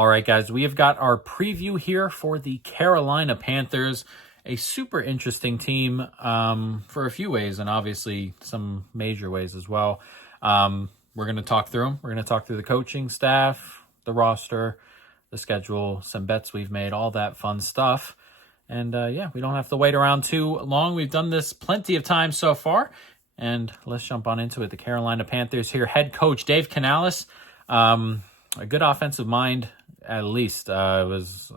All right, guys, we have got our preview here for the Carolina Panthers, a super interesting team for a few ways, and obviously some major ways as well. We're going to talk through them. We're going to talk through the coaching staff, the roster, the schedule, some bets we've made, all that fun stuff. And we don't have to wait around too long. We've done this plenty of times so far. And let's jump on into it. The Carolina Panthers here, head coach Dave Canales, a good offensive mind, at least. It was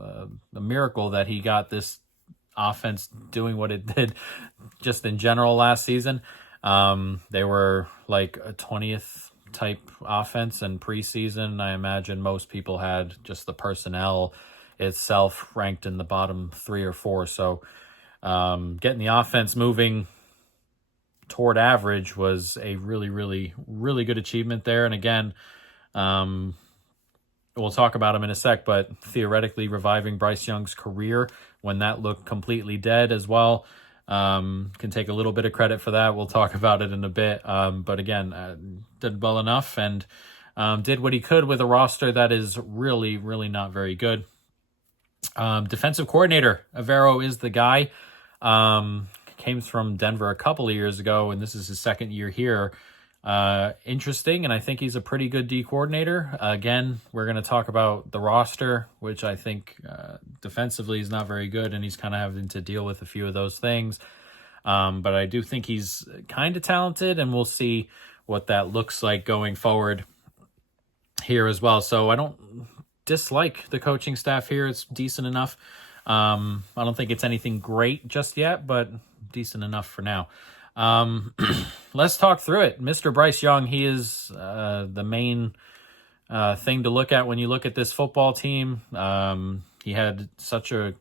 a miracle that he got this offense doing what it did just in general last season. They were like a 20th type offense in preseason. I imagine most people had just the personnel itself ranked in the bottom 3 or 4. So getting the offense moving toward average was a really, really, really good achievement there. And again, we'll talk about him in a sec, but theoretically reviving Bryce Young's career when that looked completely dead as well. Can take a little bit of credit for that. We'll talk about it in a bit. But again, did well enough and did what he could with a roster that is really, really not very good. Defensive coordinator, Avero is the guy. Came from Denver a couple of years ago, and this is his second year here. Interesting, and I think he's a pretty good D coordinator. Again, we're going to talk about the roster, which I think defensively is not very good, and he's kind of having to deal with a few of those things. But I do think he's kind of talented, and we'll see what that looks like going forward here as well. So I don't dislike the coaching staff here. It's decent enough. I don't think it's anything great just yet, but decent enough for now. Let's talk through it. Mr. Bryce Young, he is the main thing to look at when you look at this football team. He had such a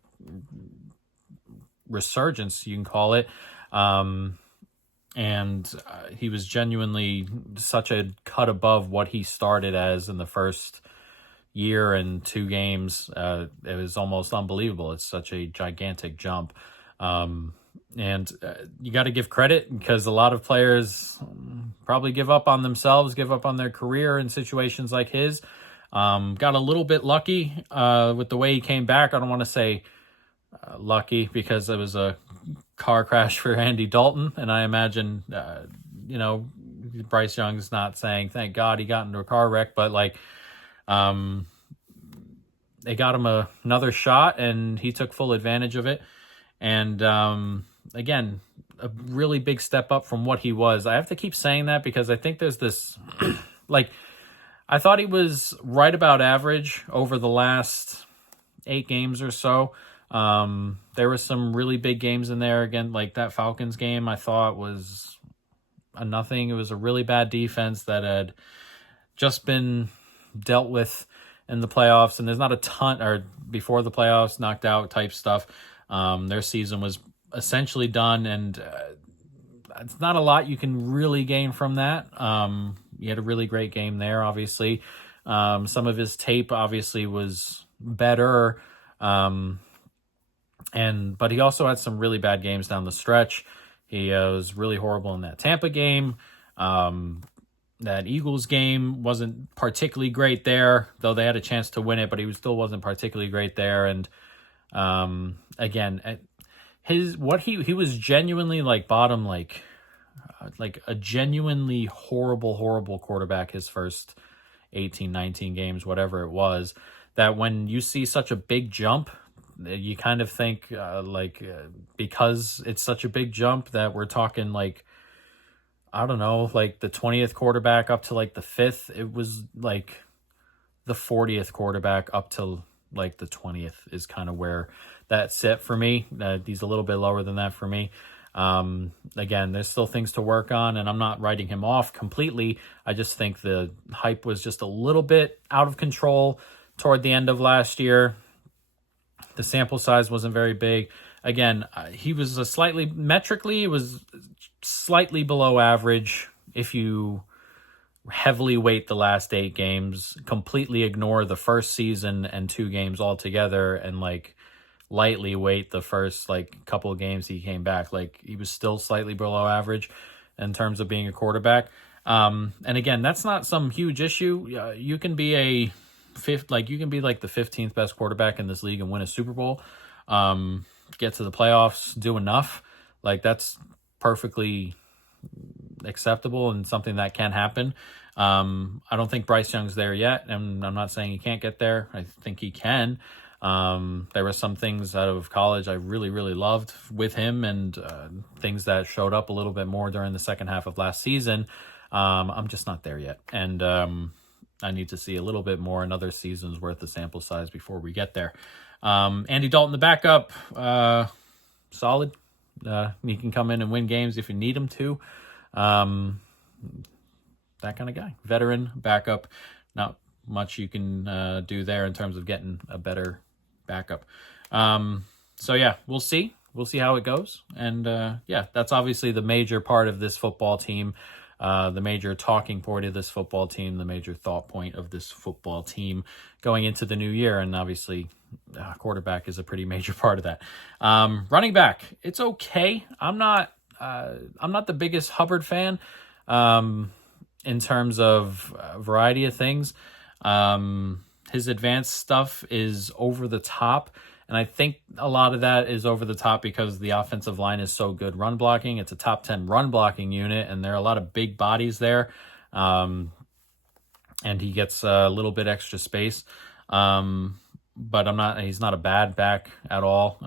resurgence, you can call it, and he was genuinely such a cut above what he started as in the first year and 2 games. It was almost unbelievable. It's such a gigantic jump. And you got to give credit because a lot of players probably give up on themselves, give up on their career in situations like his. Got a little bit lucky with the way he came back. I don't want to say lucky because it was a car crash for Andy Dalton. And I imagine, Bryce Young's not saying, thank God he got into a car wreck, but like, they got him another shot and he took full advantage of it. And again, a really big step up from what he was. I have to keep saying that because I think there's this, I thought he was right about average over the last 8 games or so. There were some really big games in there. Again, like that Falcons game, I thought was a nothing. It was a really bad defense that had just been dealt with in the playoffs, and there's not a ton, or before the playoffs, knocked out type stuff. Their season was essentially done, and it's not a lot you can really gain from that. He had a really great game there, obviously. Some of his tape obviously was better, but he also had some really bad games down the stretch. He was really horrible in that Tampa game. That Eagles game wasn't particularly great there, though they had a chance to win it, but he still wasn't particularly great there. And again, he was genuinely like bottom, like a genuinely horrible quarterback his first 18, 19 games, whatever it was, that when you see such a big jump, you kind of think because it's such a big jump that we're talking like, I don't know, like the 20th quarterback up to like the 5th. It was like the 40th quarterback up to like the 20th is kind of where that's it for me. He's a little bit lower than that for me. Again, there's still things to work on, and I'm not writing him off completely. I just think the hype was just a little bit out of control toward the end of last year. The sample size wasn't very big. Again, he was metrically, it was slightly below average if you heavily weight the last 8 games, completely ignore the first season and 2 games altogether, and like lightly weight the first like couple of games he came back. Like he was still slightly below average in terms of being a quarterback. And again, that's not some huge issue. You can be a you can be like the 15th best quarterback in this league and win a Super Bowl, get to the playoffs, do enough. Like, that's perfectly acceptable and something that can happen. I don't think Bryce Young's there yet, and I'm not saying he can't get there. I think he can. There were some things out of college I really, really loved with him, and things that showed up a little bit more during the second half of last season. I'm just not there yet, and I need to see a little bit more, another season's worth of sample size before we get there. Andy Dalton, the backup, solid. He can come in and win games if you need him to. That kind of guy. Veteran, backup. Not much you can do there in terms of getting a better backup. So, yeah, we'll see. We'll see how it goes. And, yeah, that's obviously the major part of this football team, the major talking point of this football team, the major thought point of this football team going into the new year. And obviously, quarterback is a pretty major part of that. Running back, it's okay. I'm not the biggest Hubbard fan in terms of variety of things. His advanced stuff is over the top, and I think a lot of that is over the top because the offensive line is so good run blocking. It's a top 10 run blocking unit, and there are a lot of big bodies there, and he gets a little bit extra space. But he's not a bad back at all.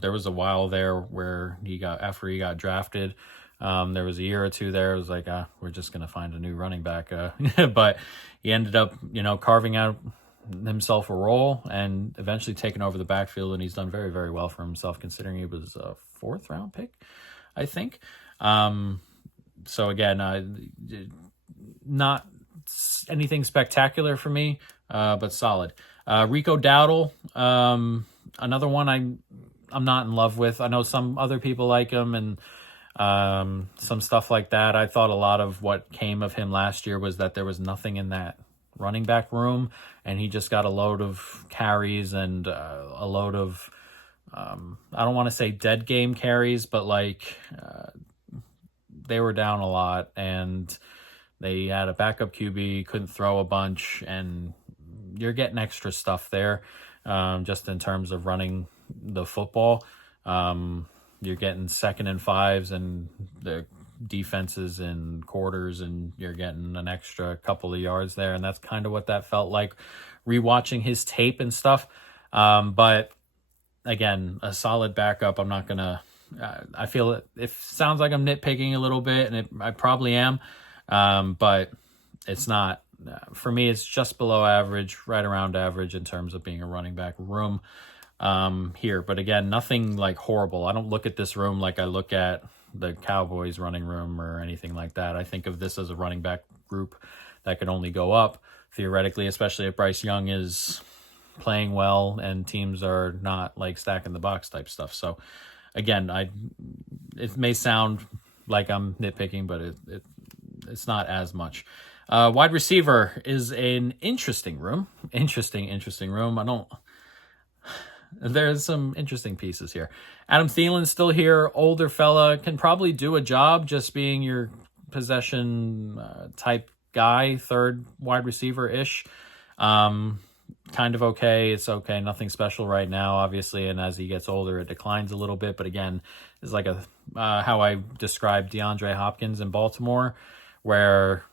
There was a while there where after he got drafted, there was a year or two there. It was like, we're just going to find a new running back. But he ended up, carving out himself a role and eventually taking over the backfield. And he's done very, very well for himself, considering he was a 4th round pick, I think. So again, not anything spectacular for me, but solid. Rico Dowdle, another one I'm not in love with. I know some other people like him and some stuff like that. I thought a lot of what came of him last year was that there was nothing in that running back room, and he just got a load of carries and a load of I don't want to say dead game carries, but they were down a lot, and they had a backup QB, couldn't throw a bunch, and you're getting extra stuff there, just in terms of running the football. You're getting 2nd and 5s and the defenses and quarters, and you're getting an extra couple of yards there, and that's kind of what that felt like rewatching his tape and stuff. But again, a solid backup. I'm not gonna. I feel it sounds like I'm nitpicking a little bit, and I probably am, but it's not. For me, it's just below average, right around average in terms of being a running back room here. But again, nothing like horrible. I don't look at this room like I look at the Cowboys running room or anything like that. I think of this as a running back group that could only go up theoretically, especially if Bryce Young is playing well and teams are not like stacking the box type stuff. So again, it may sound like I'm nitpicking, but it's not as much. Wide receiver is an interesting room. Interesting room. There's some interesting pieces here. Adam Thielen's still here. Older fella, can probably do a job just being your possession type guy, 3rd wide receiver-ish. Kind of okay. It's okay. Nothing special right now, obviously. And as he gets older, it declines a little bit. But again, it's like how I described DeAndre Hopkins in Baltimore, where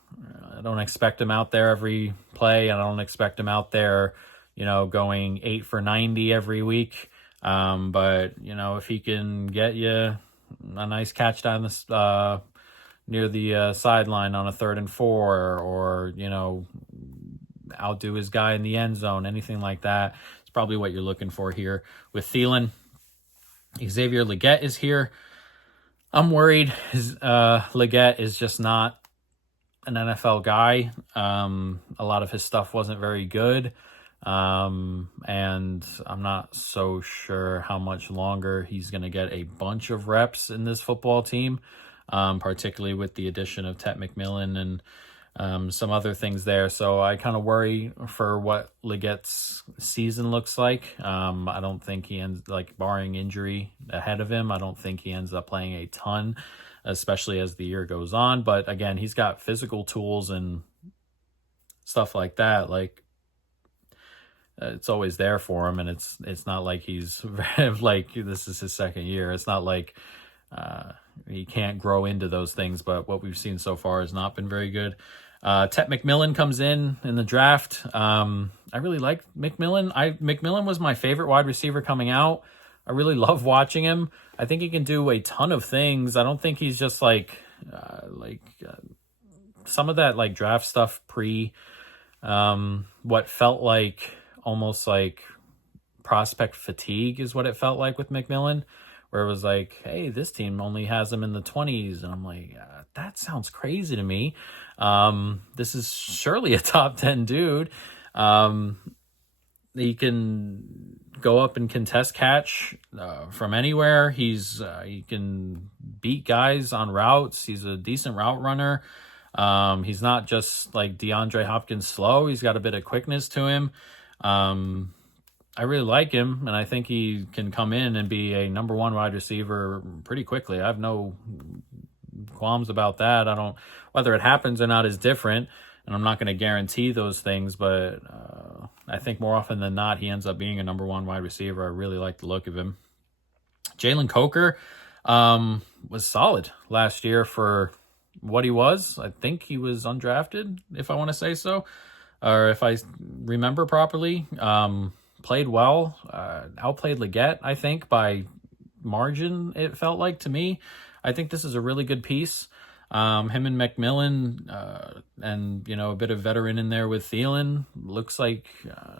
I don't expect him out there every play, and I don't expect him out there, going 8 for 90 every week. But if he can get you a nice catch down the near the sideline on a 3rd and 4, or outdo his guy in the end zone, anything like that, it's probably what you're looking for here with Thielen. Xavier Legette is here. I'm worried. Legette is just not an NFL guy. A lot of his stuff wasn't very good. And I'm not so sure how much longer he's going to get a bunch of reps in this football team, particularly with the addition of Tet McMillan and some other things there. So I kind of worry for what Legette's season looks like. I don't think he ends, barring injury ahead of him, I don't think he ends up playing a ton, especially as the year goes on. But again, he's got physical tools and stuff like that. it's always there for him, and it's not like he's like this is his second year. It's not like he can't grow into those things, but what we've seen so far has not been very good. Tet McMillan comes in the draft. I really like McMillan. McMillan was my favorite wide receiver coming out. I really love watching him. I think he can do a ton of things. I don't think he's just like some of that like draft stuff what felt like almost like prospect fatigue is what it felt like with McMillan, where it was like, hey, this team only has him in the 20s. And I'm like, that sounds crazy to me. This is surely a top 10 dude. He can go up and contest catch from anywhere. He can beat guys on routes. He's a decent route runner. He's not just like DeAndre Hopkins slow. He's got a bit of quickness to him. I really like him, and I think he can come in and be a number one wide receiver pretty quickly. I have no qualms about that. Whether it happens or not is different, and I'm not going to guarantee those things, but I think more often than not, he ends up being a number one wide receiver. I really like the look of him. Jalen Coker was solid last year for what he was. I think he was undrafted, if I want to say so, or if I remember properly. Played well, outplayed Leggett, I think, by margin, it felt like to me. I think this is a really good piece. Him and McMillan, and, a bit of veteran in there with Thielen, looks like,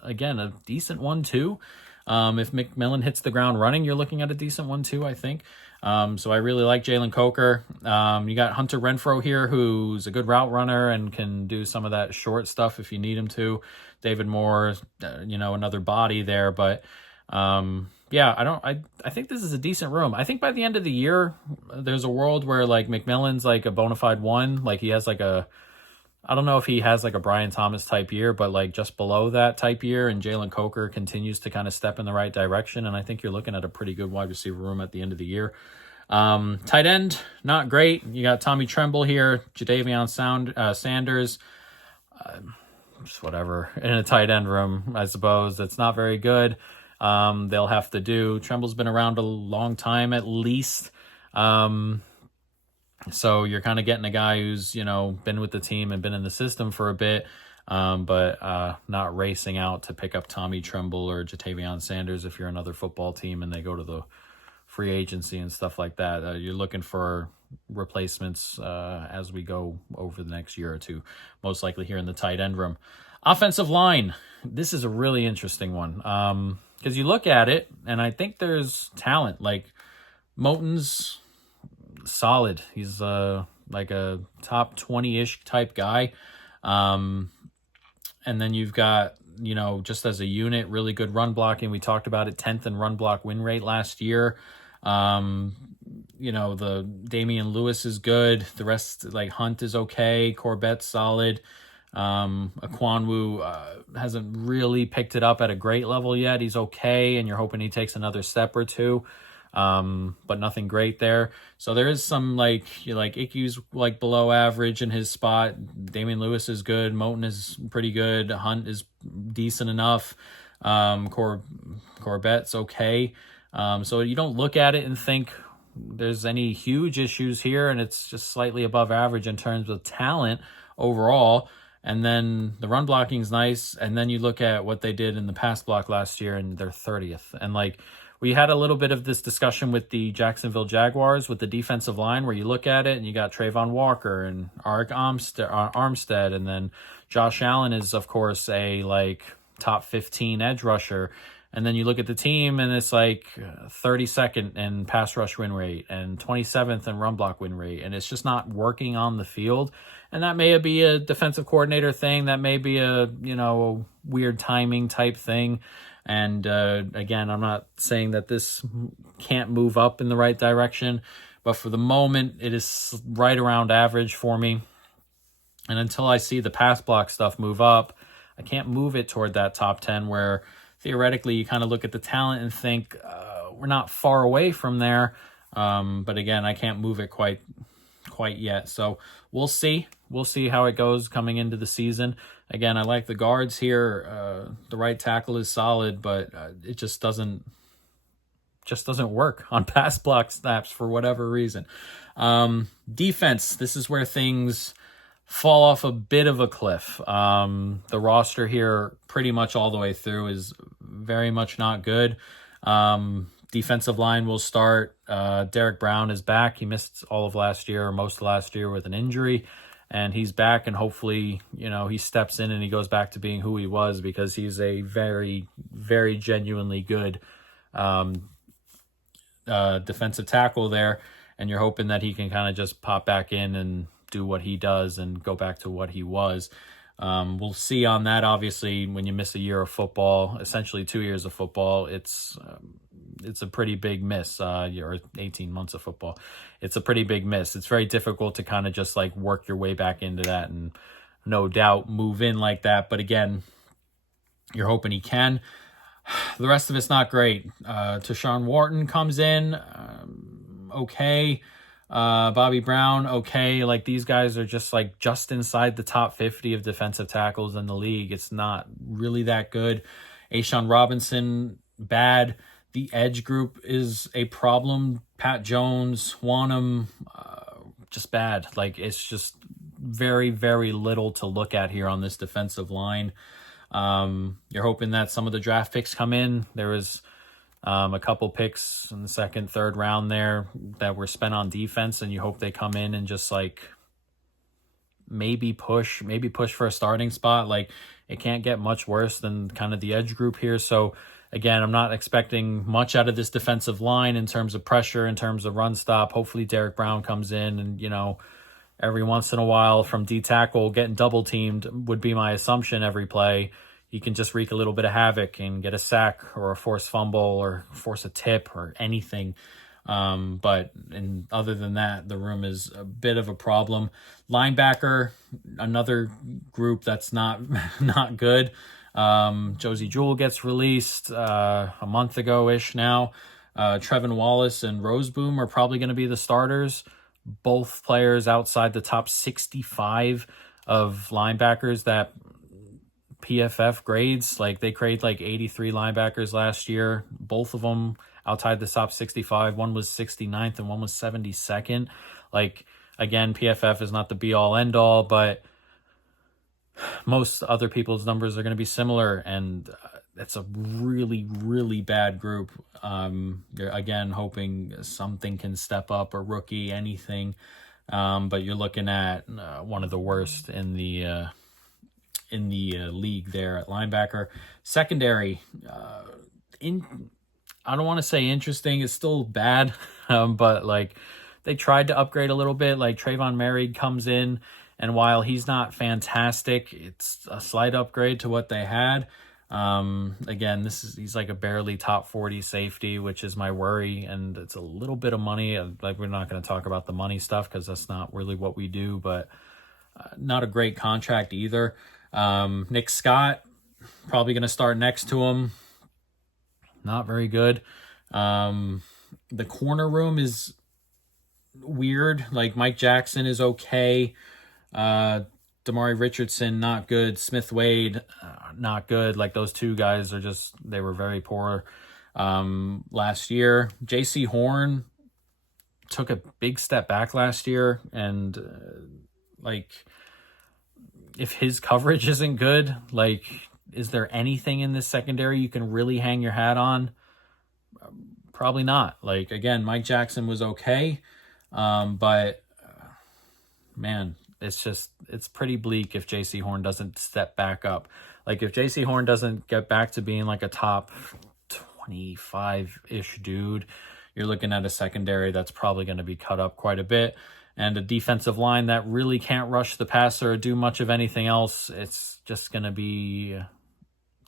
again, a decent one, too. If McMillan hits the ground running, you're looking at a decent one, too, I think. So I really like Jalen Coker. You got Hunter Renfrow here, who's a good route runner and can do some of that short stuff if you need him to. David Moore, another body there. But, I think this is a decent room. I think by the end of the year, there's a world where, like, McMillan's, like, a bona fide one. Like, he has, like, I don't know if he has, like, a Brian Thomas type year, but, like, just below that type year, and Jalen Coker continues to kind of step in the right direction, and I think you're looking at a pretty good wide receiver room at the end of the year. Tight end, not great. You got Tommy Tremble here, Jadavion Sanders, just whatever, in a tight end room, I suppose. That's not very good. They'll have to do. Tremble's been around a long time, at least. So you're kind of getting a guy who's, been with the team and been in the system for a bit, but not racing out to pick up Tommy Tremble or Jatavion Sanders if you're another football team and they go to the free agency and stuff like that. You're looking for replacements as we go over the next year or two, most likely here in the tight end room. Offensive line, this is a really interesting one because you look at it and I think there's talent. Like Moton's solid. He's like a top 20-ish type guy. And then you've got, just as a unit, really good run blocking. We talked about it, 10th in run block win rate last year. The Damian Lewis is good. The rest, like Hunt is okay. Corbett's solid. Akwanwu hasn't really picked it up at a great level yet. He's okay, and you're hoping he takes another step or two. But nothing great there. So there is some Iku's like below average in his spot. Damian Lewis is good. Moton is pretty good. Hunt is decent enough. Corbett's okay. So you don't look at it and think there's any huge issues here, and it's just slightly above average in terms of talent overall. And then the run blocking is nice. And then you look at what they did in the pass block last year, and they're 30th. And we had a little bit of this discussion with the Jacksonville Jaguars with the defensive line, where you look at it and you got Trayvon Walker and Arik Armstead, and then Josh Allen is, of course, a top 15 edge rusher. And then you look at the team and it's 32nd in pass rush win rate and 27th in run block win rate. And it's just not working on the field. And that may be a defensive coordinator thing. That may be a weird timing type thing. And again, I'm not saying that this can't move up in the right direction, but for the moment, it is right around average for me. And until I see the pass block stuff move up, I can't move it toward that top 10 where theoretically you kind of look at the talent and think we're not far away from there. But again, I can't move it quite yet. So we'll see. We'll see how it goes coming into the season. Again, I like the guards here. The right tackle is solid, but it just doesn't work on pass block snaps for whatever reason. Defense, this is where things fall off a bit of a cliff. The roster here pretty much all the way through is very much not good. Defensive line will start. Derek Brown is back. He missed all of last year or most of last year with an injury, and he's back, and hopefully, he steps in and he goes back to being who he was, because he's a very, very genuinely good defensive tackle there, and you're hoping that he can kind of just pop back in and do what he does and go back to what he was. We'll see on that. Obviously, when you miss a year of football, essentially 2 years of football, it's a pretty big miss, or 18 months of football. It's a pretty big miss. It's very difficult to kind of just like work your way back into that and no doubt move in like that. But again, you're hoping he can. The rest of it's not great. Tashawn Wharton comes in, okay. Bobby Brown, okay. Like, these guys are just inside the top 50 of defensive tackles in the league. It's not really that good. A'Shawn Robinson, bad. The edge group is a problem. Pat Jones, Wanham, just bad. Like, it's just very, very little to look at here on this defensive line. You're hoping that some of the draft picks come in. There was a couple picks in the second, third round there that were spent on defense, and you hope they come in and just like maybe push for a starting spot. Like, it can't get much worse than kind of the edge group here. So again, I'm not expecting much out of this defensive line in terms of pressure, in terms of run stop. Hopefully Derek Brown comes in and, every once in a while from D tackle getting double teamed would be my assumption every play. He can just wreak a little bit of havoc and get a sack or a forced fumble or force a tip or anything. But other than that, the room is a bit of a problem. Linebacker, another group that's not good. Josie Jewell gets released a month ago-ish now. Trevin Wallace and Roseboom are probably going to be the starters. Both players outside the top 65 of linebackers that PFF grades. Like, they grade like 83 linebackers last year. Both of them outside the top 65. One was 69th and one was 72nd. Like, again, PFF is not the be-all, end-all, but most other people's numbers are going to be similar, and it's a really, really bad group. You're, again, hoping something can step up, a rookie, anything. But you're looking at one of the worst in the league there at linebacker. Secondary, I don't want to say interesting. It's still bad, but like, they tried to upgrade a little bit. Like, Trayvon Merrick comes in, and while he's not fantastic, it's a slight upgrade to what they had. Again, he's like a barely top 40 safety, which is my worry, and it's a little bit of money. Like, we're not going to talk about the money stuff because that's not really what we do, but not a great contract either. Nick Scott, probably going to start next to him. Not very good. The corner room is weird. Like, Mike Jackson is okay. Damari Richardson, not good. Smith Wade, not good. Like, those two guys they were very poor last year. JC Horn took a big step back last year, and if his coverage isn't good, like, is there anything in this secondary you can really hang your hat on? Probably not. Like, again, Mike Jackson was okay, but man, it's pretty bleak if JC Horn doesn't step back up. Like, if JC Horn doesn't get back to being like a top 25-ish dude, you're looking at a secondary that's probably going to be cut up quite a bit, and a defensive line that really can't rush the passer or do much of anything else. It's just going to be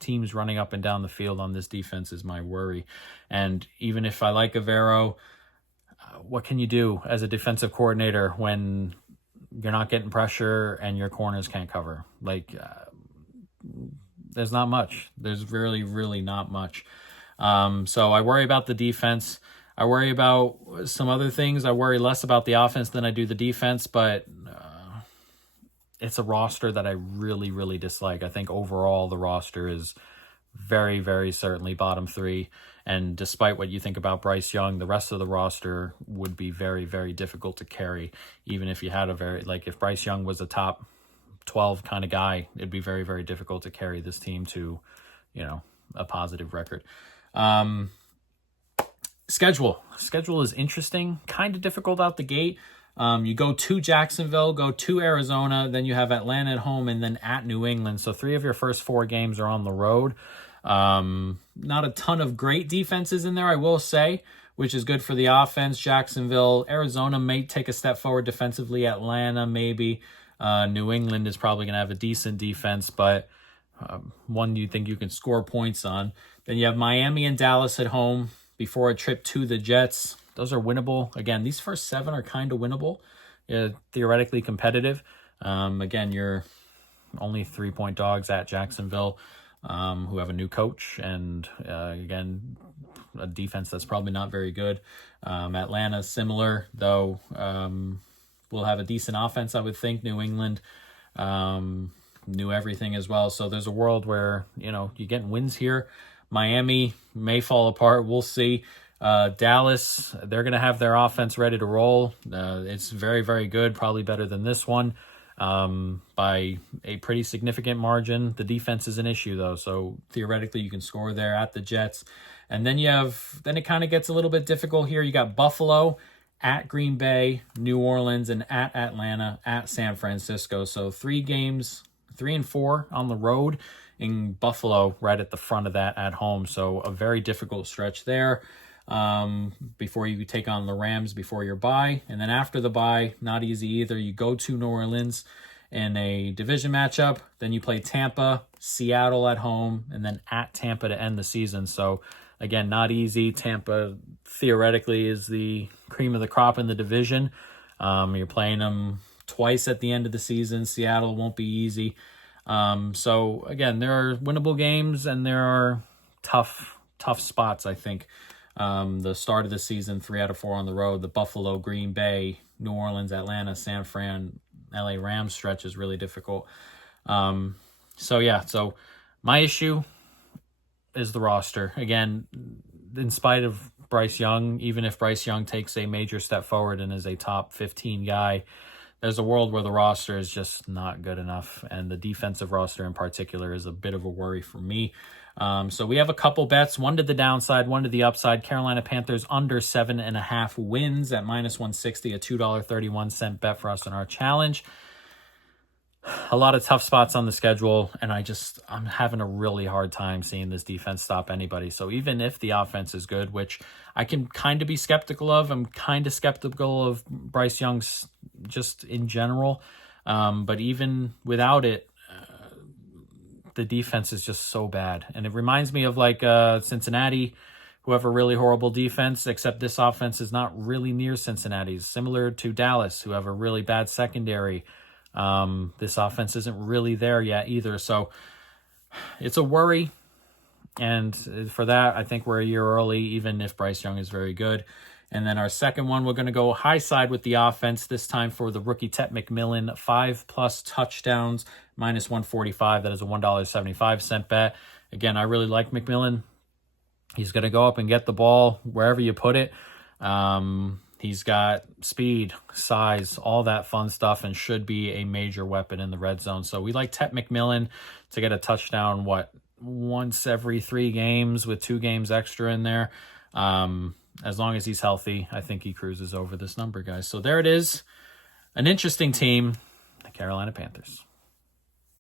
teams running up and down the field on this defense is my worry. And even if I like Avero, what can you do as a defensive coordinator when you're not getting pressure and your corners can't cover? Like, there's not much. There's really, really not much. So I worry about the defense. I worry about some other things. I worry less about the offense than I do the defense, but it's a roster that I really, really dislike. I think overall the roster is very, very certainly bottom three. And despite what you think about Bryce Young, the rest of the roster would be very, very difficult to carry. Even if you had if Bryce Young was a top 12 kind of guy, it'd be very, very difficult to carry this team to, a positive record. Schedule is interesting, kind of difficult out the gate. You go to Jacksonville, go to Arizona, then you have Atlanta at home, and then at New England. So 3 of your first 4 games are on the road. Not a ton of great defenses in there, I will say, which is good for the offense. Jacksonville, Arizona may take a step forward defensively. Atlanta, maybe. New England is probably going to have a decent defense, but one you think you can score points on. Then you have Miami and Dallas at home before a trip to the Jets. Those are winnable. Again, these first 7 are kind of winnable, theoretically competitive. Again, you're only 3-point dogs at Jacksonville, who have a new coach, and again, a defense that's probably not very good. Atlanta, similar, though will have a decent offense, I would think. New England knew everything as well. So there's a world where, you're getting wins here. Miami may fall apart. We'll see. Dallas, they're going to have their offense ready to roll. It's very, very good, probably better than this one by a pretty significant margin. The defense is an issue, though, so theoretically you can score there at the Jets. And then it kind of gets a little bit difficult here. You got Buffalo, at Green Bay, New Orleans, and at Atlanta, at San Francisco. So 3 games, 3 and 4 on the road, in Buffalo right at the front of that at home. So a very difficult stretch there before you take on the Rams before your bye. And then after the bye, not easy either. You go to New Orleans in a division matchup. Then you play Tampa, Seattle at home, and then at Tampa to end the season. So again, not easy. Tampa theoretically is the cream of the crop in the division. You're playing them twice at the end of the season. Seattle won't be easy. So again, there are winnable games and there are tough spots, I think. The start of the season, 3 out of 4 on the road. The Buffalo, Green Bay, New Orleans, Atlanta, San Fran, LA Rams stretch is really difficult. So my issue is the roster. Again, in spite of Bryce Young, even if Bryce Young takes a major step forward and is a top 15 guy, there's a world where the roster is just not good enough, and the defensive roster in particular is a bit of a worry for me. So we have a couple bets, one to the downside, one to the upside. Carolina Panthers under 7.5 wins at -160, a $2.31 bet for us in our challenge. A lot of tough spots on the schedule, and I'm having a really hard time seeing this defense stop anybody. So even if the offense is good, which I can kind of be skeptical of, I'm kind of skeptical of Bryce Young's just in general. But even without it, the defense is just so bad. And it reminds me of Cincinnati, who have a really horrible defense, except this offense is not really near Cincinnati's. Similar to Dallas, who have a really bad secondary. This offense isn't really there yet either. So it's a worry. And for that, I think we're a year early, even if Bryce Young is very good. And then our second one, we're going to go high side with the offense, this time for the rookie Tet McMillan, 5+ touchdowns, -145. That is a $1.75 bet. Again, I really like McMillan. He's going to go up and get the ball wherever you put it. He's got speed, size, all that fun stuff, and should be a major weapon in the red zone. So we like Tet McMillan to get a touchdown, once every 3 games with 2 games extra in there. As long as he's healthy, I think he cruises over this number, guys. So there it is. An interesting team, the Carolina Panthers.